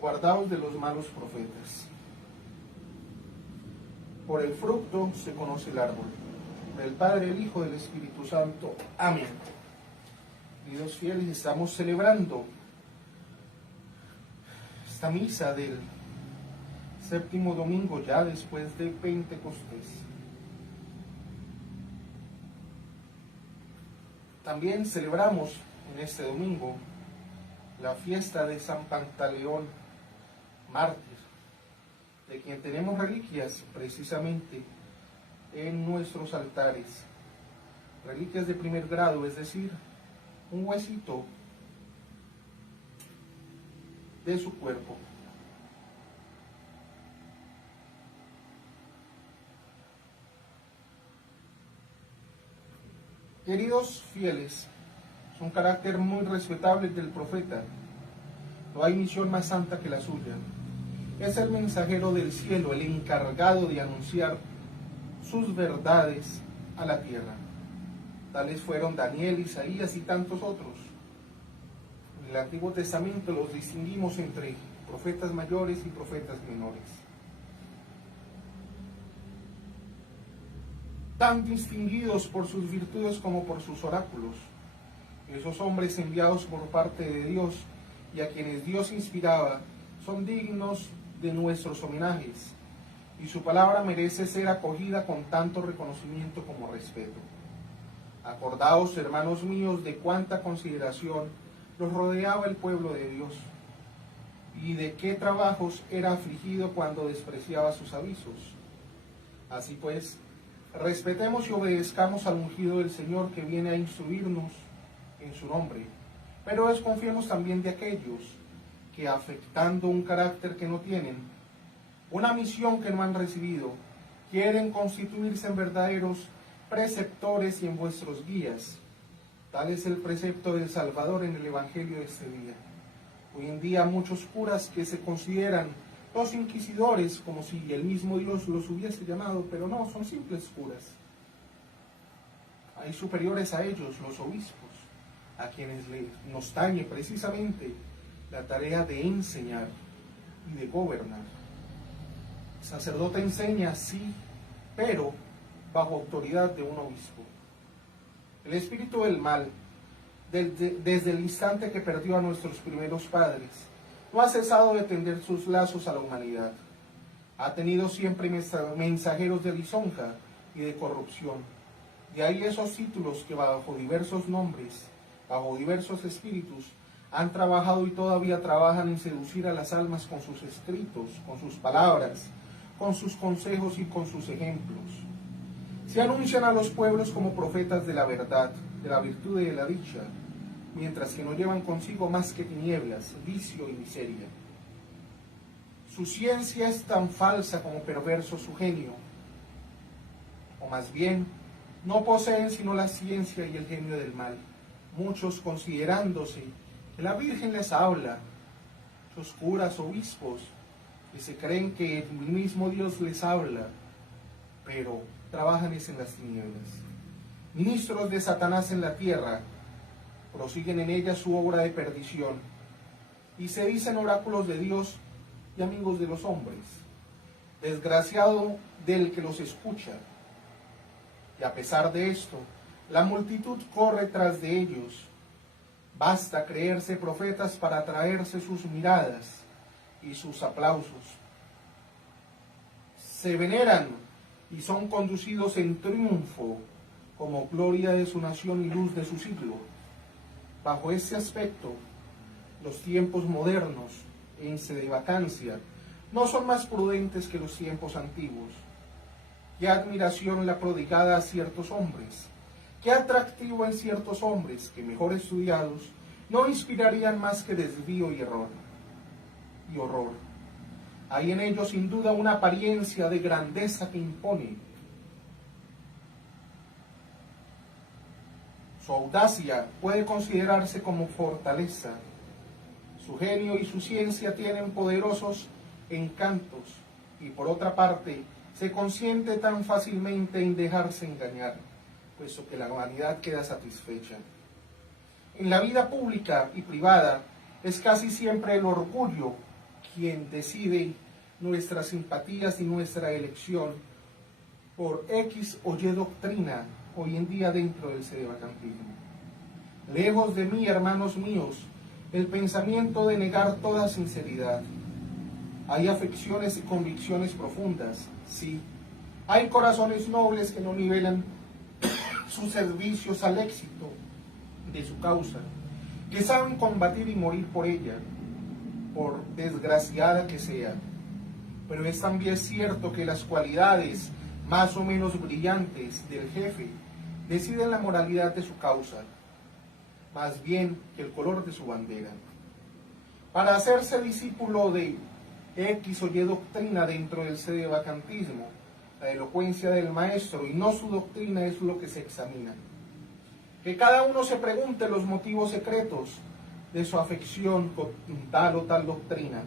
Guardaos de los malos profetas. Por el fruto se conoce el árbol. Del Padre, el Hijo, del Espíritu Santo. Amén. Queridos fieles, estamos celebrando esta misa del séptimo domingo ya después de Pentecostés. También celebramos en este domingo la fiesta de San Pantaleón, mártir, de quien tenemos reliquias precisamente en nuestros altares. Reliquias de primer grado, es decir, un huesito de su cuerpo. Queridos fieles, es un carácter muy respetable del profeta. No hay misión más santa que la suya. Es el mensajero del cielo, el encargado de anunciar sus verdades a la tierra. Tales fueron Daniel, Isaías y tantos otros. En el Antiguo Testamento los distinguimos entre profetas mayores y profetas menores. Tan distinguidos por sus virtudes como por sus oráculos. Esos hombres enviados por parte de Dios y a quienes Dios inspiraba son dignos de nuestros homenajes, y su palabra merece ser acogida con tanto reconocimiento como respeto. Acordaos, hermanos míos, de cuánta consideración los rodeaba el pueblo de Dios, y de qué trabajos era afligido cuando despreciaba sus avisos. Así pues, respetemos y obedezcamos al ungido del Señor que viene a instruirnos en su nombre, pero desconfiemos también de aquellos que, afectando un carácter que no tienen, una misión que no han recibido, quieren constituirse en verdaderos preceptores y en vuestros guías. Tal es el precepto del Salvador en el Evangelio de este día. Hoy en día muchos curas que se consideran los inquisidores, como si el mismo Dios los hubiese llamado, pero no, son simples curas. Hay superiores a ellos, los obispos, a quienes nos tañe precisamente la tarea de enseñar y de gobernar. El sacerdote enseña, sí, pero bajo autoridad de un obispo. El espíritu del mal, desde el instante que perdió a nuestros primeros padres, no ha cesado de tender sus lazos a la humanidad. Ha tenido siempre mensajeros de lisonja y de corrupción. De ahí esos títulos que bajo diversos nombres, bajo diversos espíritus, han trabajado y todavía trabajan en seducir a las almas con sus escritos, con sus palabras, con sus consejos y con sus ejemplos. Se anuncian a los pueblos como profetas de la verdad, de la virtud y de la dicha, mientras que no llevan consigo más que tinieblas, vicio y miseria. Su ciencia es tan falsa como perverso su genio, o más bien, no poseen sino la ciencia y el genio del mal. Muchos, considerándose que la Virgen les habla, sus curas, obispos, que se creen que el mismo Dios les habla, pero trabajan es en las tinieblas. Ministros de Satanás en la tierra, prosiguen en ella su obra de perdición, y se dicen oráculos de Dios y amigos de los hombres. Desgraciado del que los escucha. Y a pesar de esto, la multitud corre tras de ellos. Basta creerse profetas para atraerse sus miradas y sus aplausos. Se veneran y son conducidos en triunfo como gloria de su nación y luz de su siglo. Bajo ese aspecto, los tiempos modernos, en sede vacancia, no son más prudentes que los tiempos antiguos. Qué admiración la prodigada a ciertos hombres, qué atractivo en ciertos hombres que, mejor estudiados, no inspirarían más que desvío y error y horror. Hay en ellos sin duda una apariencia de grandeza que impone. Su audacia puede considerarse como fortaleza. Su genio y su ciencia tienen poderosos encantos, y por otra parte, se consiente tan fácilmente en dejarse engañar, puesto que la vanidad queda satisfecha. En la vida pública y privada es casi siempre el orgullo quien decide nuestras simpatías y nuestra elección por X o Y doctrina hoy en día dentro del sedevacantismo. Lejos de mí, hermanos míos, el pensamiento de negar toda sinceridad. Hay afecciones y convicciones profundas, sí. Hay corazones nobles que no nivelan sus servicios al éxito de su causa, que saben combatir y morir por ella, por desgraciada que sea. Pero es también cierto que las cualidades más o menos brillantes del jefe deciden la moralidad de su causa, más bien que el color de su bandera. Para hacerse discípulo de X o Y doctrina dentro del sedevacantismo, la elocuencia del maestro y no su doctrina es lo que se examina. Que cada uno se pregunte los motivos secretos de su afección con tal o tal doctrina.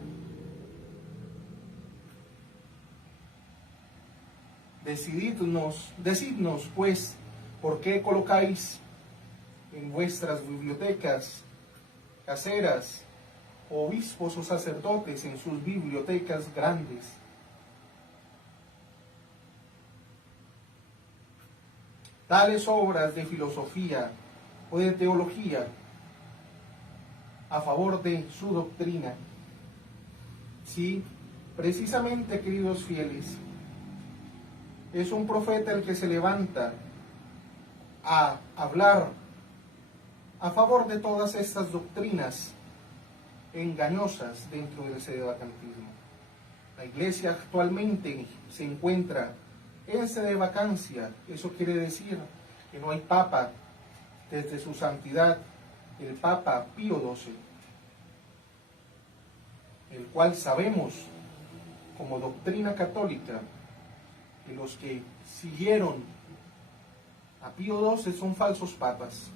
Decidnos, pues, por qué colocáis en vuestras bibliotecas caseras obispos o sacerdotes en sus bibliotecas grandes. Tales obras de filosofía o de teología a favor de su doctrina. Sí, precisamente, queridos fieles, es un profeta el que se levanta a hablar a favor de todas estas doctrinas engañosas dentro del sedevacantismo. La iglesia actualmente se encuentra en sedevacancia. Eso quiere decir que no hay papa desde su santidad, el Papa Pío XII, el cual sabemos como doctrina católica que los que siguieron a Pío XII son falsos papas,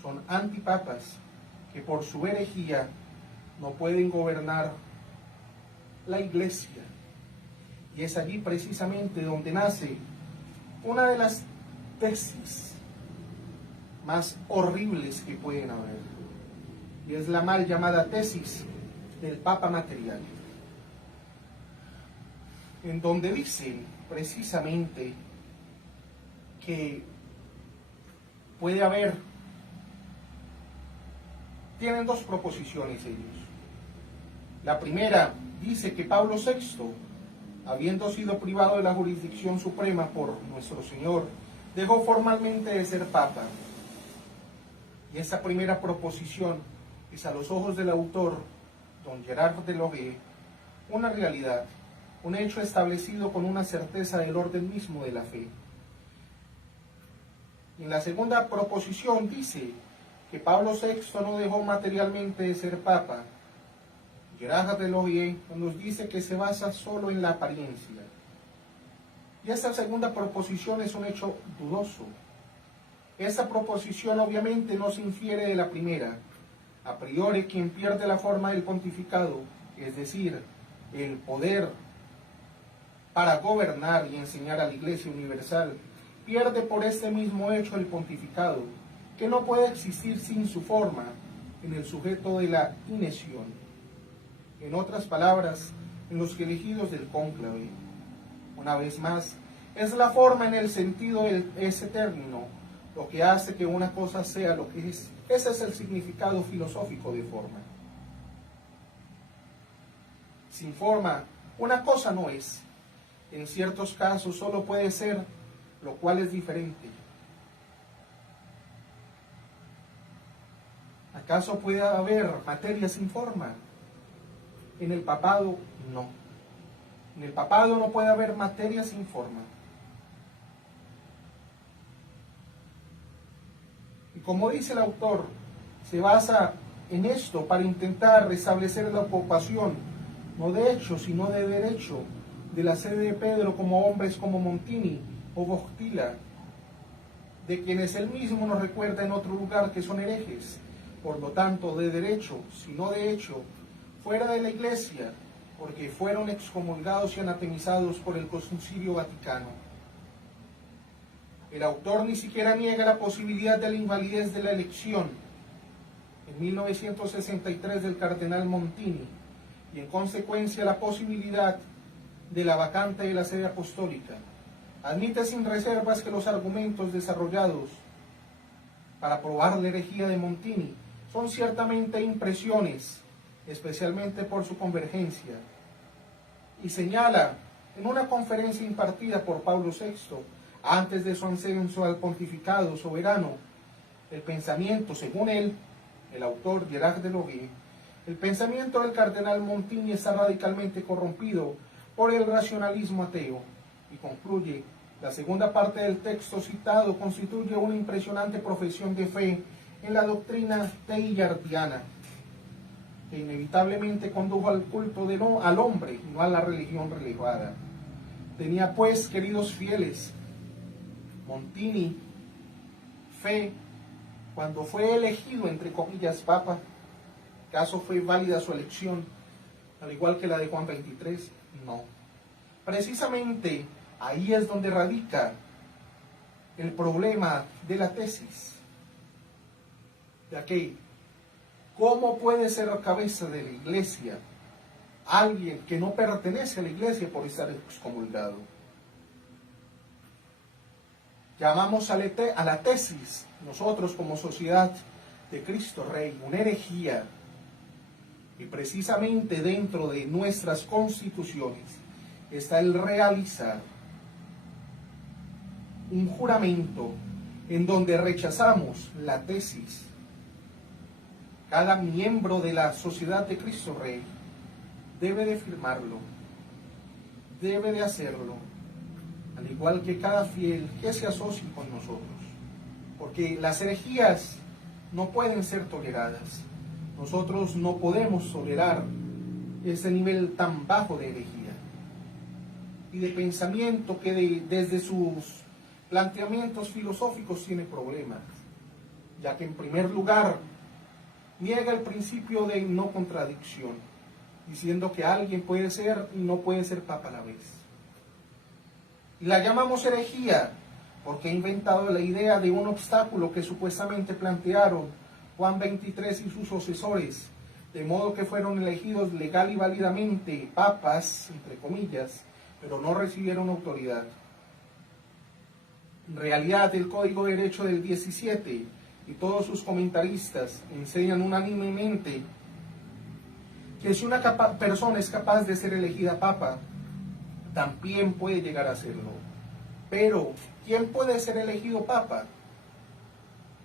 son antipapas que por su herejía no pueden gobernar la iglesia. Y es allí precisamente donde nace una de las tesis más horribles que pueden haber, y es la mal llamada tesis del Papa material, en donde dicen precisamente que puede haber, tienen dos proposiciones ellos. La primera dice que Pablo VI, habiendo sido privado de la jurisdicción suprema por nuestro Señor, dejó formalmente de ser papa. Y esa primera proposición es, a los ojos del autor, don Gerard de Loré, una realidad, un hecho establecido con una certeza del orden mismo de la fe. Y en la segunda proposición dice que Pablo VI no dejó materialmente de ser papa. Gerard de Loré nos dice que se basa solo en la apariencia. Y esta segunda proposición es un hecho dudoso. Esa proposición obviamente no se infiere de la primera. A priori, quien pierde la forma del pontificado, es decir, el poder para gobernar y enseñar a la Iglesia universal, pierde por este mismo hecho el pontificado, que no puede existir sin su forma en el sujeto de la inesión. En otras palabras, en los elegidos del cónclave. Una vez más, es la forma en el sentido de ese término lo que hace que una cosa sea lo que es. Ese es el significado filosófico de forma. Sin forma, una cosa no es. En ciertos casos solo puede ser, lo cual es diferente. ¿Acaso puede haber materia sin forma? En el papado, no. En el papado no puede haber materia sin forma. Y como dice el autor, se basa en esto para intentar restablecer la ocupación, no de hecho, sino de derecho, de la sede de Pedro como hombres como Montini o Boctila, de quienes él mismo nos recuerda en otro lugar que son herejes, por lo tanto de derecho, sino de hecho, fuera de la Iglesia, porque fueron excomulgados y anatemizados por el Concilio Vaticano. El autor ni siquiera niega la posibilidad de la invalidez de la elección en 1963 del cardenal Montini, y en consecuencia la posibilidad de la vacante de la sede apostólica. Admite sin reservas que los argumentos desarrollados para probar la herejía de Montini son ciertamente impresiones, especialmente por su convergencia, y señala en una conferencia impartida por Pablo VI antes de su ascenso al pontificado soberano, el pensamiento, según él, el autor Gerard de Lorgue, el pensamiento del cardenal Montini está radicalmente corrompido por el racionalismo ateo, y concluye: la segunda parte del texto citado constituye una impresionante profesión de fe en la doctrina teilhardiana, que inevitablemente condujo al culto al hombre y no a la religión relegada. Tenía pues, queridos fieles, Montini fe cuando fue elegido, entre comillas, papa. ¿Acaso fue válida su elección, al igual que la de Juan XXIII? No. Precisamente ahí es donde radica el problema de la tesis. Ya que, ¿cómo puede ser cabeza de la iglesia alguien que no pertenece a la iglesia por estar excomulgado? Llamamos a la tesis, nosotros como sociedad de Cristo Rey, una herejía. Y precisamente dentro de nuestras constituciones está el realizar un juramento en donde rechazamos la tesis. Cada miembro de la sociedad de Cristo Rey debe de firmarlo, debe de hacerlo, al igual que cada fiel que se asocie con nosotros, porque las herejías no pueden ser toleradas. Nosotros no podemos tolerar ese nivel tan bajo de herejía y de pensamiento que desde sus planteamientos filosóficos tiene problemas, ya que en primer lugar niega el principio de no contradicción, diciendo que alguien puede ser y no puede ser papa a la vez. Y la llamamos herejía porque ha inventado la idea de un obstáculo que supuestamente plantearon Juan XXIII y sus sucesores, de modo que fueron elegidos legal y válidamente papas, entre comillas, pero no recibieron autoridad. En realidad, el Código de Derecho del 17 y todos sus comentaristas enseñan unánimemente que si una persona es capaz de ser elegida papa, también puede llegar a serlo. Pero, ¿quién puede ser elegido papa?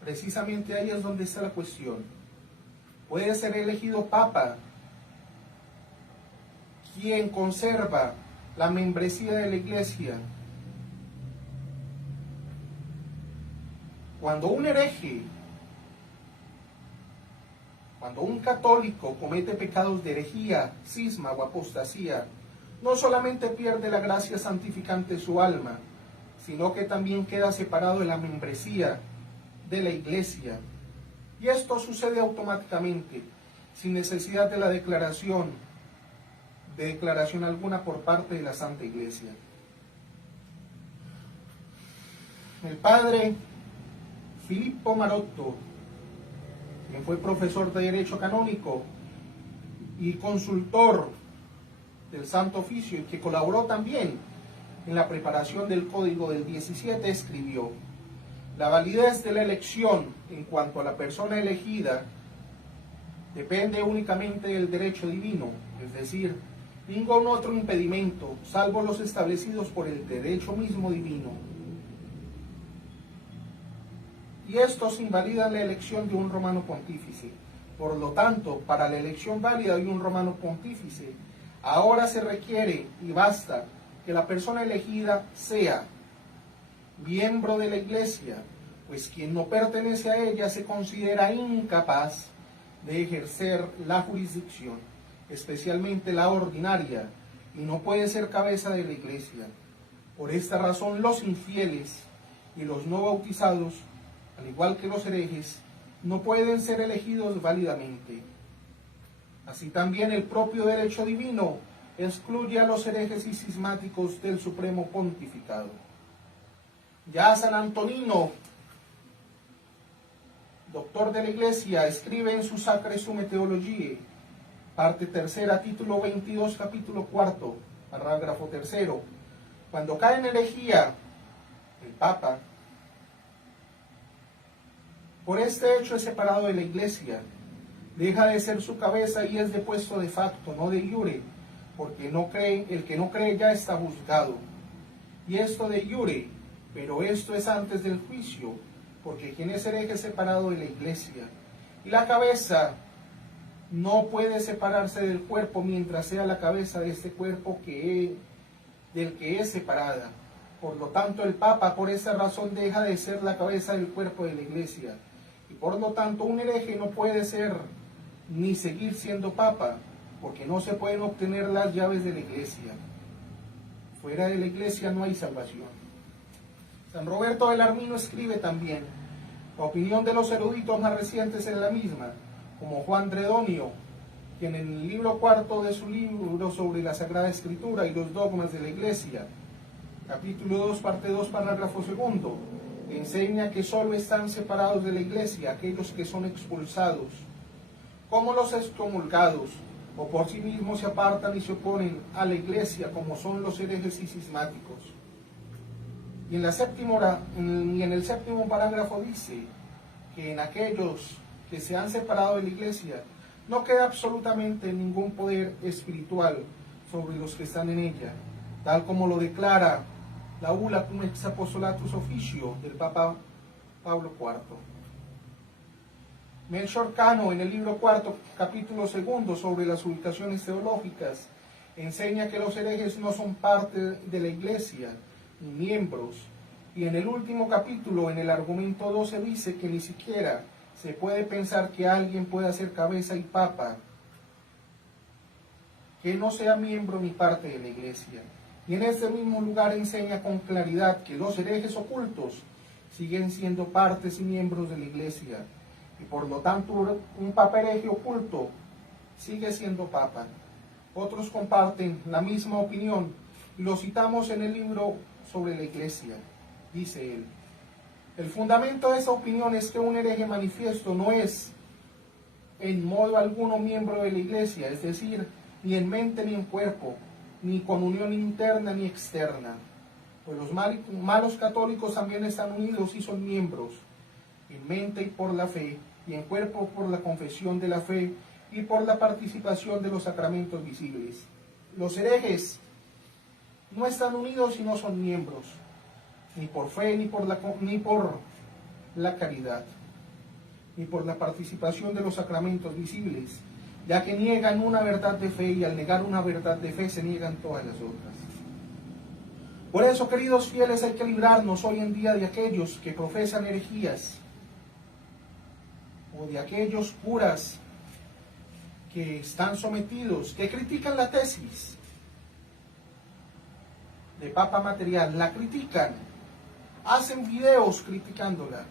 Precisamente ahí es donde está la cuestión. Puede ser elegido papa quien conserva la membresía de la iglesia. Cuando un hereje, cuando un católico comete pecados de herejía, cisma o apostasía, no solamente pierde la gracia santificante de su alma, sino que también queda separado de la membresía de la iglesia. Y esto sucede automáticamente, sin necesidad de la declaración alguna por parte de la Santa Iglesia. El padre Filippo Marotto, quien fue profesor de Derecho Canónico y consultor del Santo Oficio y que colaboró también en la preparación del Código del 17, escribió: la validez de la elección en cuanto a la persona elegida depende únicamente del derecho divino, es decir, ningún otro impedimento, salvo los establecidos por el derecho mismo divino. Y estos invalidan la elección de un romano pontífice. Por lo tanto, para la elección válida de un romano pontífice, ahora se requiere y basta que la persona elegida sea miembro de la iglesia, pues quien no pertenece a ella se considera incapaz de ejercer la jurisdicción, especialmente la ordinaria, y no puede ser cabeza de la iglesia. Por esta razón, los infieles y los no bautizados, al igual que los herejes, no pueden ser elegidos válidamente. Así también el propio derecho divino excluye a los herejes y cismáticos del supremo pontificado. Ya San Antonino, doctor de la Iglesia, escribe en su Sacrae Summa Theologiae parte tercera, título 22, capítulo 4, parágrafo tercero. Cuando cae en herejía el Papa, por este hecho es separado de la Iglesia, deja de ser su cabeza y es depuesto de facto, no de iure, porque el que no cree ya está juzgado. Y esto de iure, pero esto es antes del juicio, porque quien es hereje es separado de la Iglesia. Y la cabeza no puede separarse del cuerpo mientras sea la cabeza de este cuerpo del que es separada. Por lo tanto, el Papa por esa razón deja de ser la cabeza del cuerpo de la Iglesia. Y por lo tanto, un hereje no puede ser ni seguir siendo Papa, porque no se pueden obtener las llaves de la Iglesia. Fuera de la Iglesia no hay salvación. San Roberto Belarmino escribe también: la opinión de los eruditos más recientes es la misma, como Juan Dredonio, quien en el libro cuarto de su libro sobre la Sagrada Escritura y los dogmas de la Iglesia, capítulo 2, parte 2, parágrafo segundo, enseña que solo están separados de la Iglesia aquellos que son expulsados, como los excomulgados, o por sí mismos se apartan y se oponen a la Iglesia, como son los herejes y cismáticos. Y en el séptimo parágrafo dice que en aquellos que se han separado de la Iglesia no queda absolutamente ningún poder espiritual sobre los que están en ella, tal como lo declara la Bula Cum ex Apostolatus Officio del Papa Pablo IV. Melchor Cano, en el libro cuarto, capítulo segundo, sobre las ubicaciones teológicas, enseña que los herejes no son parte de la Iglesia, ni miembros, y en el último capítulo, en el argumento 12, dice que ni siquiera se puede pensar que alguien pueda ser cabeza y papa que no sea miembro ni parte de la Iglesia. Y en este mismo lugar enseña con claridad que los herejes ocultos siguen siendo partes y miembros de la Iglesia, y por lo tanto un papa hereje oculto sigue siendo papa. Otros comparten la misma opinión y lo citamos en el libro sobre la Iglesia. Dice él: el fundamento de esa opinión es que un hereje manifiesto no es en modo alguno miembro de la Iglesia, es decir, ni en mente ni en cuerpo, ni con unión interna ni externa. Pues los malos católicos también están unidos y son miembros, en mente y por la fe, y en cuerpo por la confesión de la fe y por la participación de los sacramentos visibles. Los herejes no están unidos y no son miembros, ni por fe, ni por la caridad, ni por la participación de los sacramentos visibles, ya que niegan una verdad de fe, y al negar una verdad de fe se niegan todas las otras. Por eso, queridos fieles, hay que librarnos hoy en día de aquellos que profesan herejías, o de aquellos curas que están sometidos, que critican la tesis de Papa Material, la critican, hacen videos criticándola,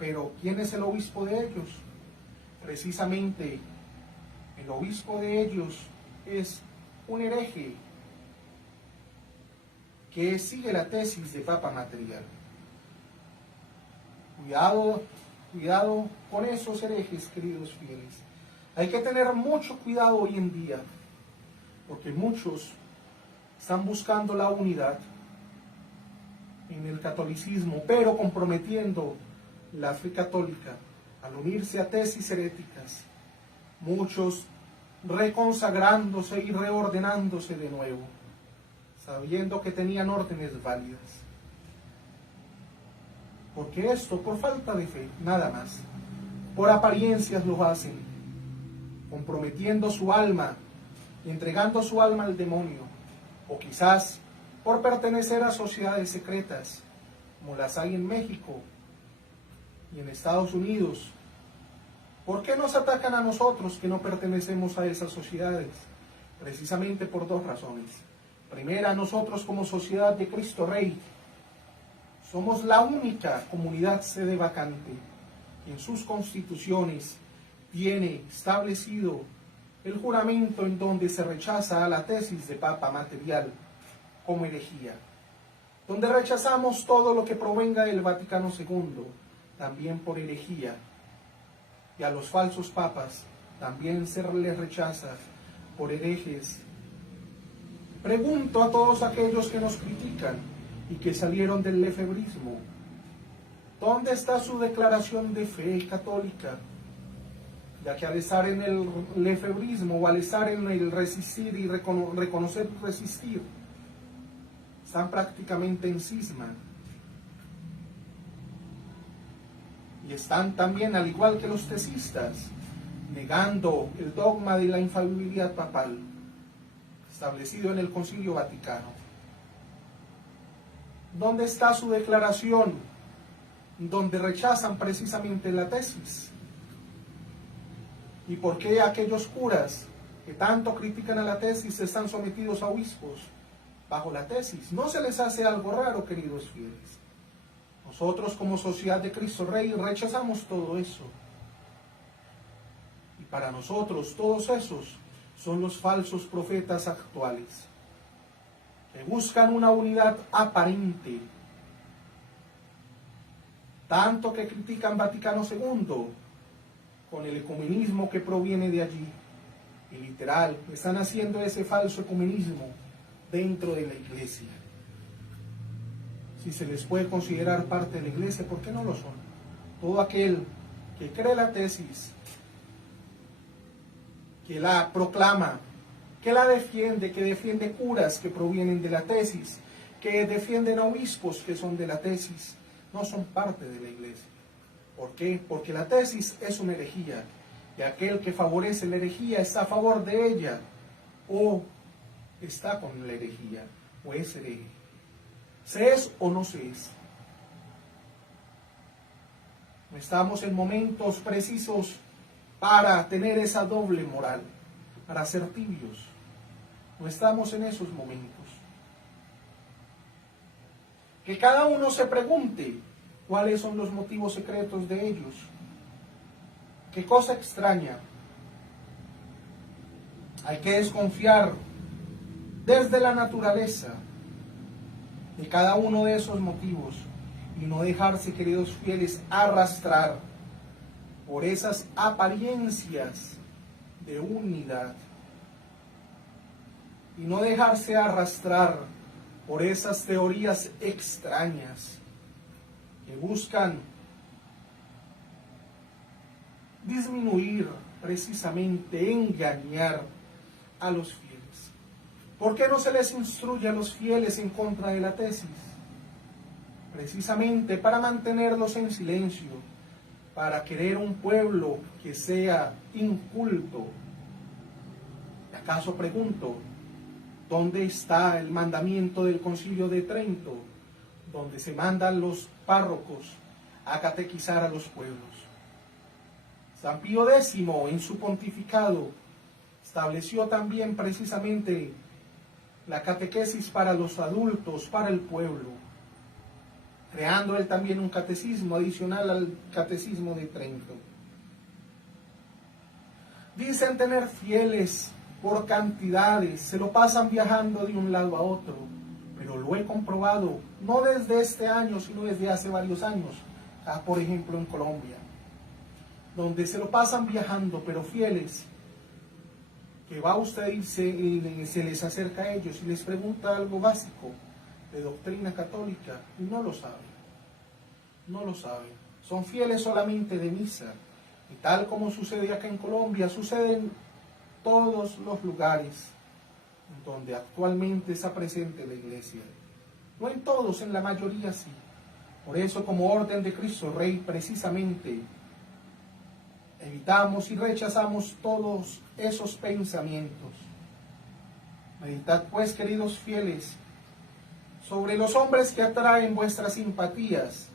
pero ¿quién es el obispo de ellos? Precisamente el obispo de ellos es un hereje que sigue la tesis de Papa Material. Cuidado con esos herejes, queridos fieles. Hay que tener mucho cuidado hoy en día, porque muchos están buscando la unidad en el catolicismo, pero comprometiendo la fe católica al unirse a tesis heréticas. Muchos reconsagrándose y reordenándose de nuevo, sabiendo que tenían órdenes válidas. Porque esto, por falta de fe, nada más, por apariencias lo hacen, comprometiendo su alma y entregando su alma al demonio, o quizás por pertenecer a sociedades secretas, como las hay en México y en Estados Unidos. ¿Por qué nos atacan a nosotros que no pertenecemos a esas sociedades? Precisamente por dos razones. Primera, nosotros como Sociedad de Cristo Rey somos la única comunidad sede vacante que en sus constituciones tiene establecido el juramento en donde se rechaza a la tesis de Papa Material como herejía, donde rechazamos todo lo que provenga del Vaticano II, también por herejía, y a los falsos papas también se les rechaza por herejes. Pregunto a todos aquellos que nos critican y que salieron del lefebrismo, ¿dónde está su declaración de fe católica? Ya que al estar en el lefebrismo o al estar en el resistir y reconocer resistir, están prácticamente en cisma. Y están también, al igual que los tesistas, negando el dogma de la infalibilidad papal establecido en el Concilio Vaticano. ¿Dónde está su declaración donde rechazan precisamente la tesis? ¿Y por qué aquellos curas que tanto critican a la tesis están sometidos a obispos bajo la tesis? ¿No se les hace algo raro, queridos fieles? Nosotros como Sociedad de Cristo Rey rechazamos todo eso. Y para nosotros todos esos son los falsos profetas actuales, que buscan una unidad aparente, tanto que critican Vaticano II con el ecumenismo que proviene de allí. Y literal, están haciendo ese falso ecumenismo dentro de la iglesia. Si se les puede considerar parte de la iglesia, ¿por qué no lo son? Todo aquel que cree la tesis, que la proclama, que la defiende, que defiende curas que provienen de la tesis, que defienden a obispos que son de la tesis, no son parte de la iglesia. ¿Por qué? Porque la tesis es una herejía, y aquel que favorece la herejía está a favor de ella, o está con la herejía, o es hereje. ¿Se es o no se es? No estamos en momentos precisos para tener esa doble moral, para ser tibios. No estamos en esos momentos. Que cada uno se pregunte cuáles son los motivos secretos de ellos. Qué cosa extraña. Hay que desconfiar desde la naturaleza de cada uno de esos motivos y no dejarse, queridos fieles, arrastrar por esas apariencias de unidad y no dejarse arrastrar por esas teorías extrañas que buscan disminuir, precisamente engañar a los fieles. ¿Por qué no se les instruye a los fieles en contra de la tesis? Precisamente para mantenerlos en silencio, para querer un pueblo que sea inculto. ¿Acaso pregunto, dónde está el mandamiento del Concilio de Trento, donde se mandan los párrocos a catequizar a los pueblos? San Pío X, en su pontificado, estableció también precisamente la catequesis para los adultos, para el pueblo, creando él también un catecismo adicional al catecismo de Trento. Dicen tener fieles por cantidades, se lo pasan viajando de un lado a otro, pero lo he comprobado, no desde este año, sino desde hace varios años, por ejemplo en Colombia, donde se lo pasan viajando, pero fieles, que va usted y se les acerca a ellos y les pregunta algo básico de doctrina católica y no lo saben, no lo saben, son fieles solamente de misa, y tal como sucede acá en Colombia, sucede en todos los lugares donde actualmente está presente la iglesia, no en todos, en la mayoría sí. Por eso, como Orden de Cristo Rey, precisamente evitamos y rechazamos todos esos pensamientos. Meditad pues, queridos fieles, sobre los hombres que atraen vuestras simpatías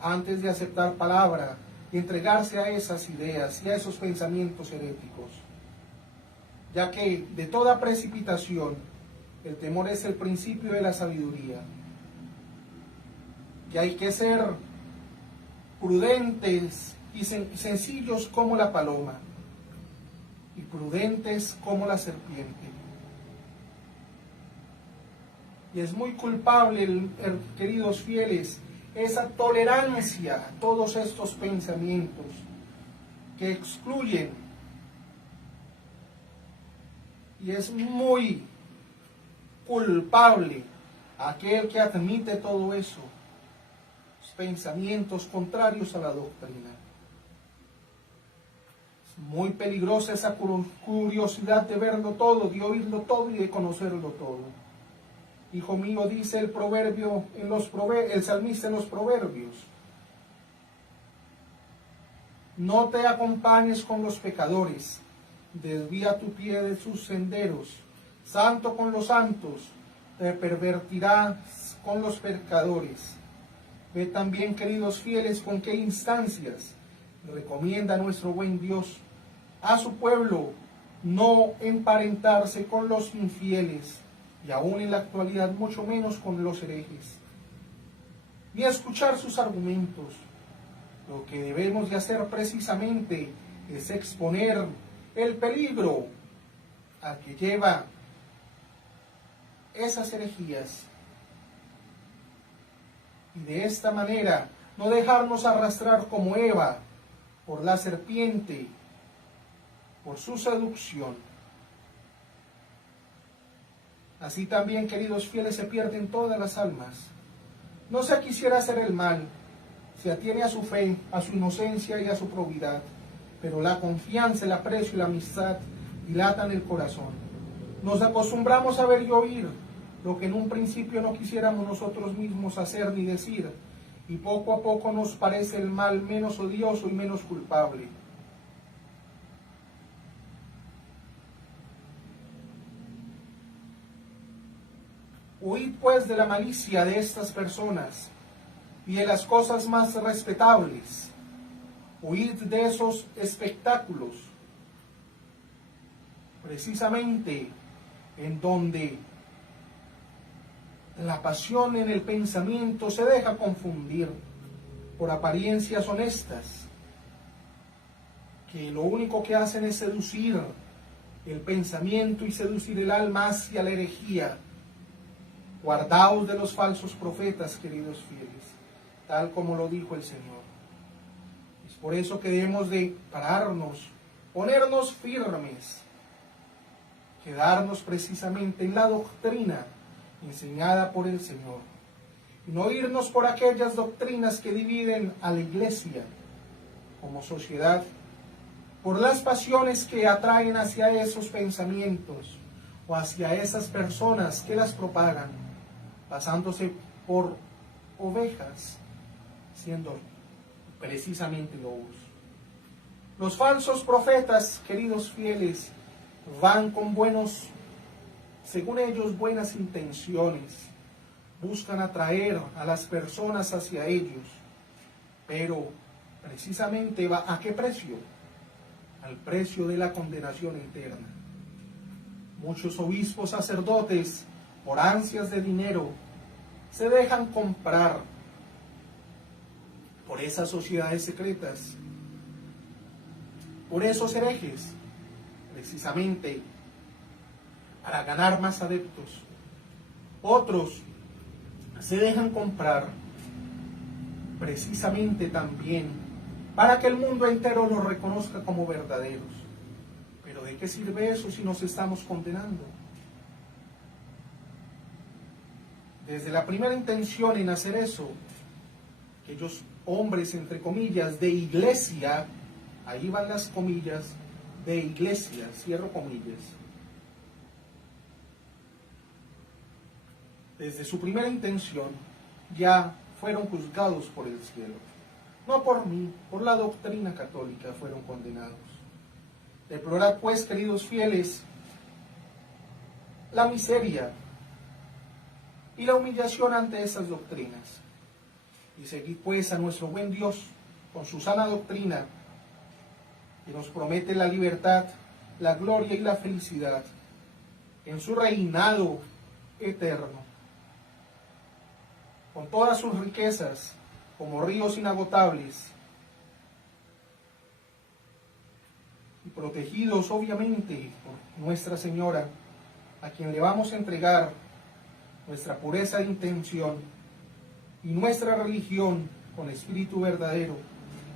antes de aceptar palabra y entregarse a esas ideas y a esos pensamientos heréticos, ya que de toda precipitación el temor es el principio de la sabiduría, que hay que ser prudentes y sencillos como la paloma, y prudentes como la serpiente. Y es muy culpable, queridos fieles, esa tolerancia a todos estos pensamientos que excluyen Y es muy culpable aquel que admite todo eso, los pensamientos contrarios a la doctrina. Es muy peligrosa esa curiosidad de verlo todo, de oírlo todo y de conocerlo todo. Hijo mío, dice el proverbio el salmista en los proverbios: no te acompañes con los pecadores, desvía tu pie de sus senderos. Santo con los santos, te pervertirás con los pecadores. Ve también, queridos fieles, con qué instancias recomienda nuestro buen Dios a su pueblo no emparentarse con los infieles, y aún en la actualidad mucho menos con los herejes, ni escuchar sus argumentos. Lo que debemos de hacer precisamente es exponer el peligro al que lleva esas herejías, y de esta manera no dejarnos arrastrar como Eva por la serpiente, por su seducción. Así también, queridos fieles, se pierden todas las almas. No se quisiera hacer el mal, se atiene a su fe, a su inocencia y a su probidad, pero la confianza, el aprecio y la amistad dilatan el corazón. Nos acostumbramos a ver y oír lo que en un principio no quisiéramos nosotros mismos hacer ni decir, y poco a poco nos parece el mal menos odioso y menos culpable. Huid pues de la malicia de estas personas y de las cosas más respetables. Huid de esos espectáculos, precisamente en donde la pasión en el pensamiento se deja confundir por apariencias honestas, que lo único que hacen es seducir el pensamiento y seducir el alma hacia la herejía. Guardaos de los falsos profetas, queridos fieles, tal como lo dijo el Señor. Es por eso que debemos de pararnos, ponernos firmes, quedarnos precisamente en la doctrina enseñada por el Señor, y no irnos por aquellas doctrinas que dividen a la iglesia como sociedad, por las pasiones que atraen hacia esos pensamientos o hacia esas personas que las propagan, pasándose por ovejas, siendo precisamente lobos. Los falsos profetas, queridos fieles, van con según ellos, buenas intenciones, buscan atraer a las personas hacia ellos, pero precisamente va ¿a qué precio? Al precio de la condenación eterna. Muchos obispos, sacerdotes, por ansias de dinero, se dejan comprar por esas sociedades secretas, por esos herejes, precisamente para ganar más adeptos. Otros se dejan comprar precisamente también para que el mundo entero los reconozca como verdaderos. Pero ¿de qué sirve eso si nos estamos condenando? Desde la primera intención en hacer eso, aquellos hombres, entre comillas, de iglesia, ahí van las comillas, de iglesia, cierro comillas, desde su primera intención ya fueron juzgados por el cielo. No por mí, por la doctrina católica fueron condenados. Deplorad pues, queridos fieles, la miseria y la humillación ante esas doctrinas, y seguid pues a nuestro buen Dios con su sana doctrina, que nos promete la libertad, la gloria y la felicidad en su reinado eterno, con todas sus riquezas como ríos inagotables, y protegidos obviamente por Nuestra Señora, a quien le vamos a entregar nuestra pureza de intención y nuestra religión con espíritu verdadero,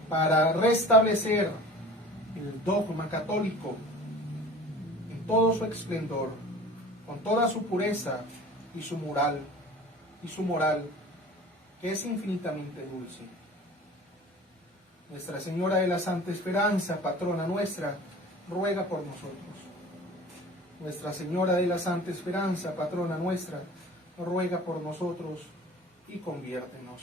para restablecer el dogma católico en todo su esplendor, con toda su pureza y su moral, que es infinitamente dulce. Nuestra Señora de la Santa Esperanza, patrona nuestra, ruega por nosotros. Nuestra Señora de la Santa Esperanza, patrona nuestra, ruega por nosotros y conviértenos.